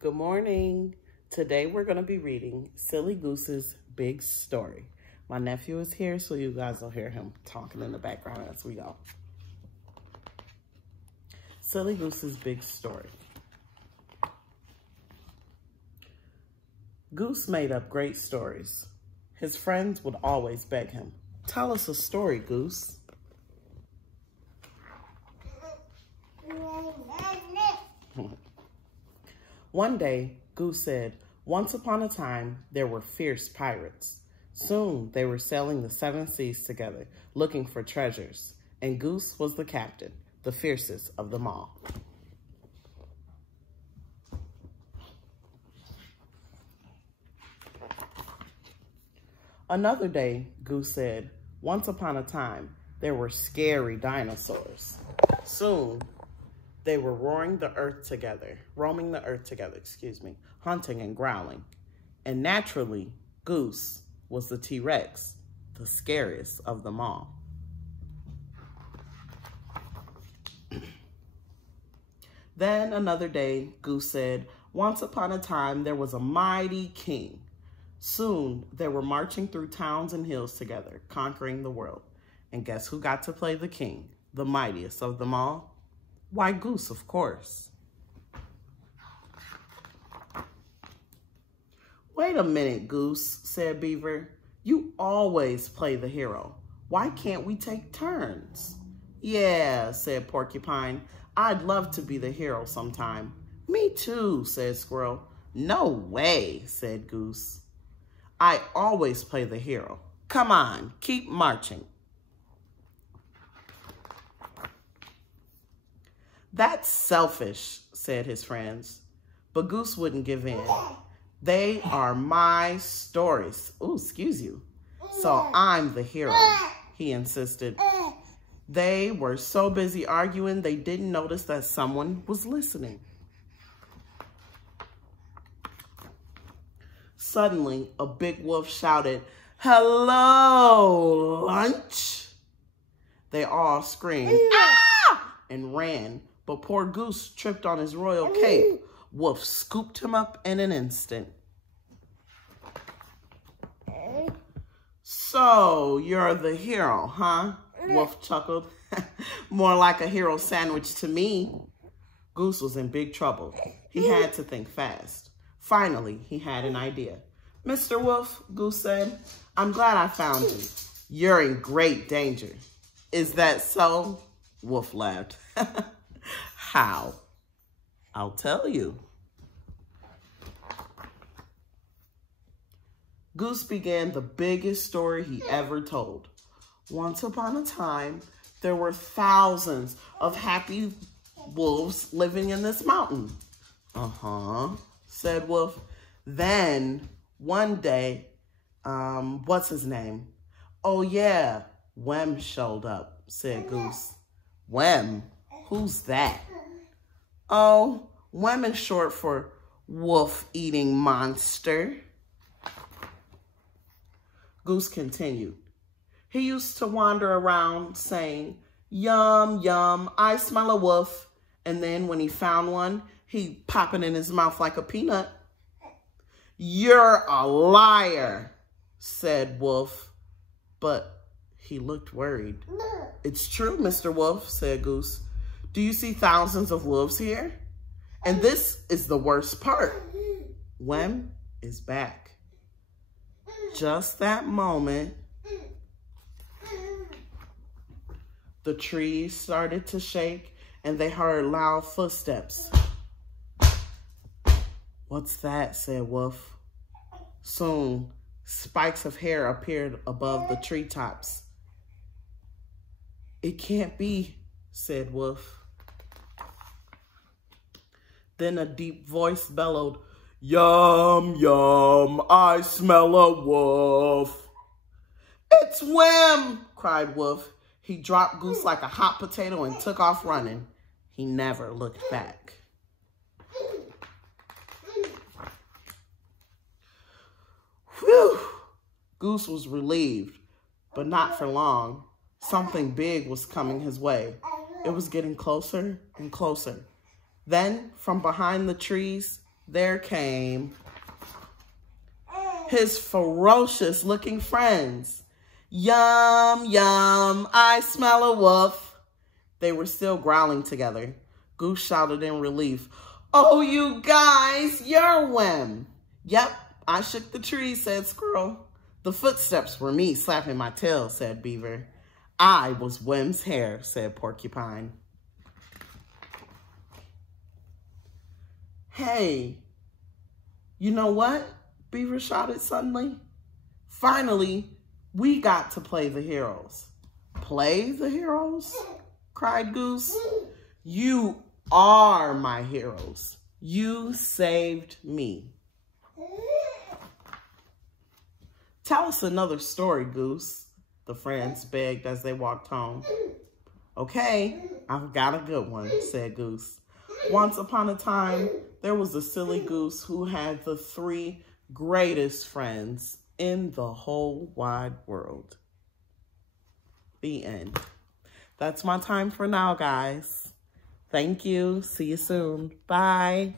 Good morning. Today we're going to be reading Silly Goose's Big Story. My nephew is here, so you guys will hear him talking in the background as we go. Silly Goose's Big Story. Goose made up great stories. His friends would always beg him, "Tell us a story, Goose." One day, Goose said, "Once upon a time, there were fierce pirates. Soon, they were sailing the 7 seas together, looking for treasures, and Goose was the captain, the fiercest of them all." Another day, Goose said, "Once upon a time, there were scary dinosaurs. Soon, they were roaming the earth together, hunting and growling. And naturally, Goose was the T-Rex, the scariest of them all." Then another day, Goose said, "Once upon a time, there was a mighty king. Soon, they were marching through towns and hills together, conquering the world. And guess who got to play the king, the mightiest of them all? Why, Goose, of course." "Wait a minute, Goose," said Beaver. "You always play the hero. Why can't we take turns?" "Yeah," said Porcupine. "I'd love to be the hero sometime." "Me too," said Squirrel. "No way," said Goose. "I always play the hero. Come on, keep marching." "That's selfish," said his friends. But Goose wouldn't give in. "They are my stories. Ooh, excuse you. So I'm the hero," he insisted. They were so busy arguing, they didn't notice that someone was listening. Suddenly, a big wolf shouted, "Hello, lunch!" They all screamed, "Ah!" and ran. But poor Goose tripped on his royal cape. Wolf scooped him up in an instant. "So, you're the hero, huh?" Wolf chuckled. "More like a hero sandwich to me." Goose was in big trouble. He had to think fast. Finally, he had an idea. "Mr. Wolf," Goose said, "I'm glad I found you. You're in great danger." "Is that so?" Wolf laughed. "How?" "I'll tell you." Goose began the biggest story he ever told. Once upon a time, there were thousands of happy wolves living in this mountain. "Uh-huh," said Wolf. "Then, one day, what's his name?" "Oh, yeah, Wem showed up," said Goose. "Wem? Who's that?" "Oh, Wem is short for wolf-eating monster." Goose continued. "He used to wander around saying, 'Yum, yum, I smell a wolf.' And then when he found one, he'd pop it in his mouth like a peanut." "You're a liar," said Wolf, but he looked worried. "It's true, Mr. Wolf," said Goose. "Do you see thousands of wolves here? And this is the worst part. Wem is back." Just that moment, the trees started to shake and they heard loud footsteps. "What's that?" said Wolf. Soon, spikes of hair appeared above the treetops. "It can't be," said Wolf. Then a deep voice bellowed, "Yum, yum, I smell a wolf." "It's Wem!" cried Wolf. He dropped Goose like a hot potato and took off running. He never looked back. Whew! Goose was relieved, but not for long. Something big was coming his way. It was getting closer and closer. Then, from behind the trees, there came his ferocious looking friends. Yum, yum, I smell a wolf. They were still growling together. Goose shouted in relief, oh, you guys, you're Wim. Yep, I shook the tree, said Squirrel. The footsteps were me slapping my tail, said Beaver. I was Wim's hair, said Porcupine. Hey, you know what? Beaver shouted suddenly. Finally, we got to play the heroes. Play the heroes? Cried Goose. You are my heroes. You saved me. Tell us another story, Goose, the friends begged as they walked home. Okay, I've got a good one, said Goose. Once upon a time, there was a silly goose who had the 3 greatest friends in the whole wide world. The end. That's my time for now, guys. Thank you. See you soon. Bye.